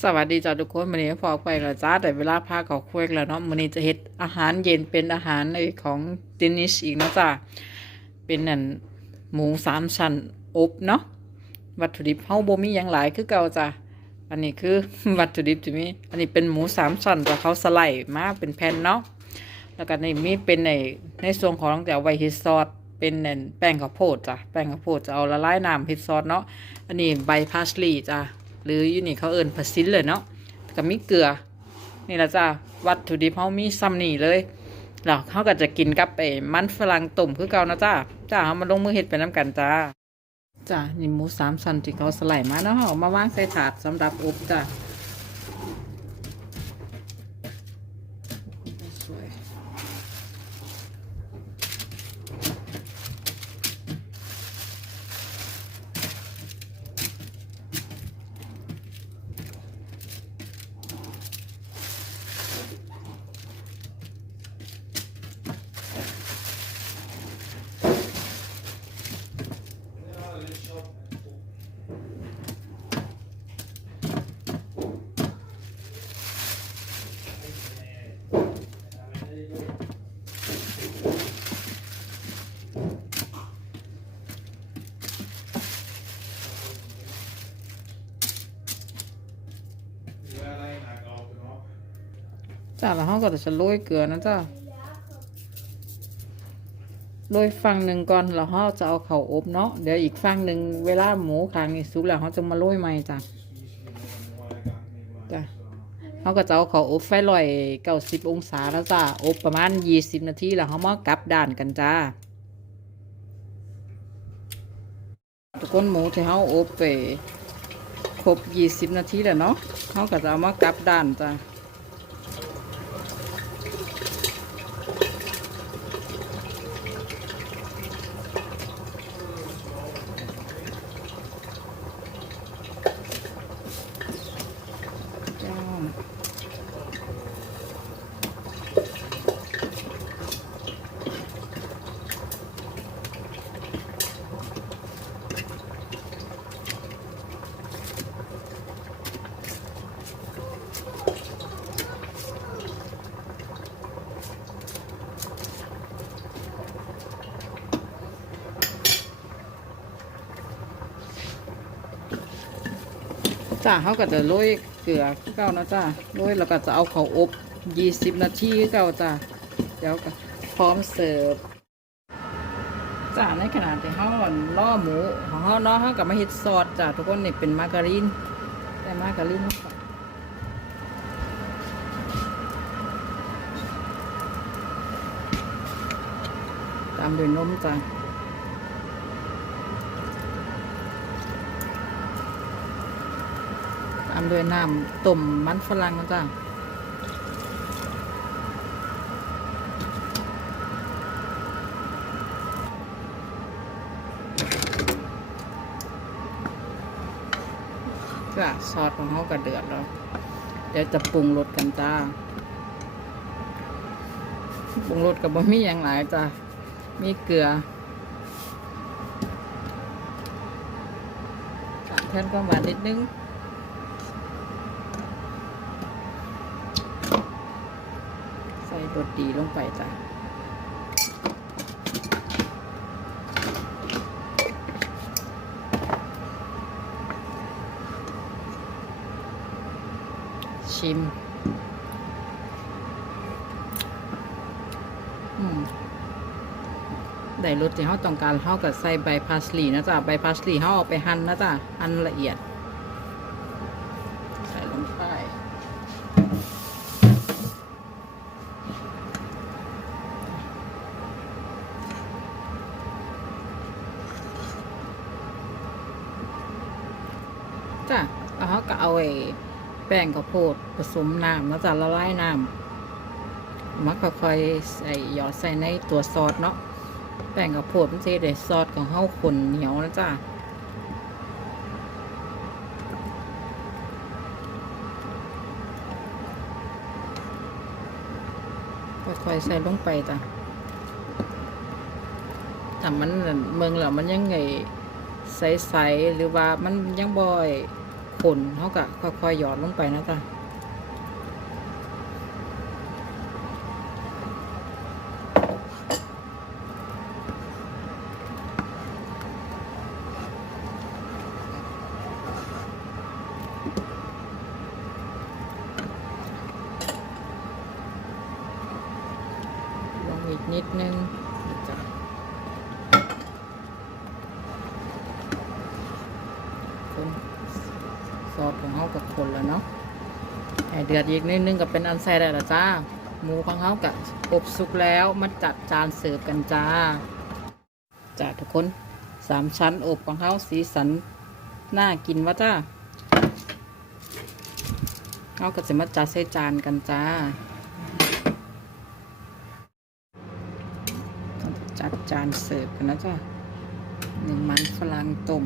สวัสดีจ้าทุกคนวันนี้พอไปแล้วจ้าแต่เวลาพาเขาคุยแล้วเนาะวันนี้จะเฮ็ดอาหารเย็นเป็นอาหารในของดินิชอีกนะจ้าเป็นนั่นหมูสามชั้นอบเนาะวัตถุดิบเฮาบ่มีหยังหลายคือเก่าจ้าอันนี้คือวัตถุดิบที่มีอันนี้เป็นหมูสามชั้นแต่เขาสไลด์มาเป็นแผ่นเนาะแล้วก็นี่มีเป็นในในส่วนของตั้งแต่ไวท์เฮดซอสเป็นนั่นแป้งข้าวโพดจ้ะแป้งข้าวโพดจะเอาละลายน้ำเฮดซอสเนาะอันนี้ใบพาสลีย์จ้ะ หรืออยู่นี่เขาเอิ้นผัดซินเลยเนาะกับมีเกลือ นี่ละจ้าวัตถุดิบเขามีซ้ำนี่เลยเราเขาก็จะกินกับไอ้มันฝรั่งต้มคือเก่านะจ้าจ้าเขามาลงมือเห็ดไปน้ำกันจ้าจ้านี่หมูสามชั้นที่เขาสไลด์มาเนาะมาวางใส่ถาดสำหรับอบจ้าสวย จ้าแล้วเขาก็จะโรยเกลือนะจ้าโรยฝั่งหนึ่งก่อนแล้วเขาจะเอาเขาอบเนาะเดี๋ยวอีกฝั่งหนึ่งเวลาหมูคางนี่สุกแล้วเขาจะมาโรยใหม่จ้าจ้าเขาก็จะเอาเขาอบไฟลอยเก้าสิบองศาแล้วจ้าอบประมาณยี่สิบนาทีแล้วเขามากลับด้านกันจ้าทุกคนหมูที่เขาอบไปครบยี่สิบนาทีแล้วเนาะเขาก็จะเอามากลับด้านจ้า จ้าเขาก็จะโรยเกลือเก่านะจ้าโรยแล้วก็จะเอาเขาอบยี่สิบนาทีเก่าจ้าเดี๋ยวก็พร้อมเสิร์ฟจ้าในขณะที่เขาล่อหมูของเขาเนาะเขากับมาเฮ็ดซอสจ้าทุกคนนี่เป็นมาการีนแต่มาการีนก่อนตามด้วยนมจ้า ตาด้วยน้ำต้มมันฝรั่งนะจ้าจ้าซอสของเขาก็เดือดแล้ว เดี๋ยวจะปรุงรสกันจ้า ปรุงรสกับบะหมี่อย่างหลายจ้ามีเกลือแทนความหวานนิดนึง ใส่ รสดีลงไปจ้ะชิม ได้รสที่เขาต้องการเขากับใส่ใบพาสลีนะจ๊ะ ใบพาสลีย์เขาเอาไปหั่นนะจ๊ะหั่นละเอียด ใส่ลงไป จ้ะแล้ว เขาก็เอาไอ้แป้งข้าวโพดผสมน้ำแล้วจะละลายน้ำมันค่อยใส่หยอดใส่ในตัวซอสเนาะแป้งข้าวโพดมันจะได้ซอสของเขาขนเหนียวนะจ้ะค่อยๆใส่ลงไปจ้ะแต่มันนั่นเมืองเรามันยังไงใสๆหรือว่ามันยังบ่อย ขคนเขาก็ค่อยๆหยอดลงไปนะจ๊ะลงอีกนิดนึงจ้ะคนซอส ของเขากับคนแล้วเนาะให้เดือดอีกนิดนึงก็เป็นอันใส่ได้และจ้า หมูของเขากับอบสุกแล้วมาจัดจานเสิร์ฟกันจ้าจ้าทุกคนสามชั้นอบของเขาสีสันน่ากินวะจ้าเขาก็จะมาจัดใส่จานกันจ้าจัดจานเสิร์ฟกันนะจ๊ะหนึ่งมันฝรั่งต้ม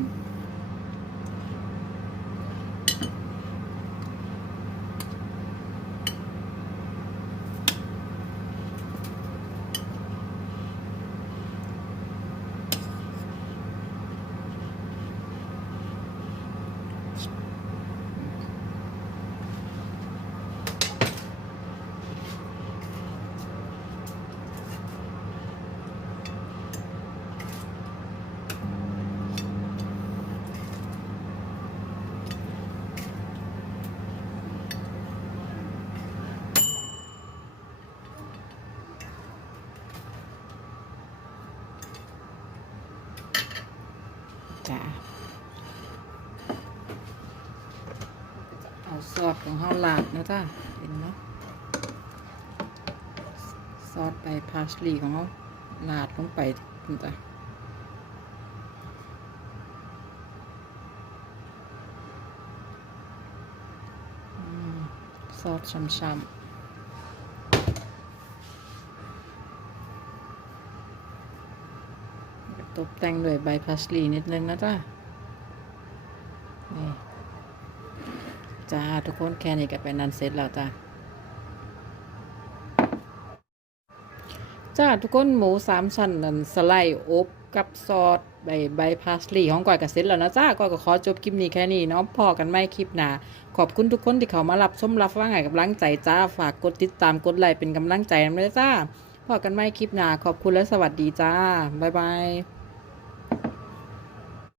เอาซอสของเขาลาดนะจ๊ะเห็นเนาะซอสใบพาสลีของเขาลาดลงไปนะจ๊ะอืมซอสช้ำๆตกแต่งด้วยใบพาสลีนิดนึงนะจ๊ะนี่ จ้า ทุกคนแค่นี้ก็เป็นนันเสร็จแล้วจ้าจ้า ทุกคนหมูสามชั้นนั่นสไลด์อบกับซอสใบใบพาสลีย์ของก้อยก็เสร็จแล้วนะจ้าก้อยก็ขอจบคลิปนี้แค่นี้เนาะพอกันไม่คลิปหนาขอบคุณทุกคนที่เขามารับชมรับฟังให้กำลังใจจ้าฝากกดติดตามกดไลค์เป็นกำลังใจนะจ้าพอกันไม่คลิปหนาขอบคุณและสวัสดีจ้าบ๊ายบาย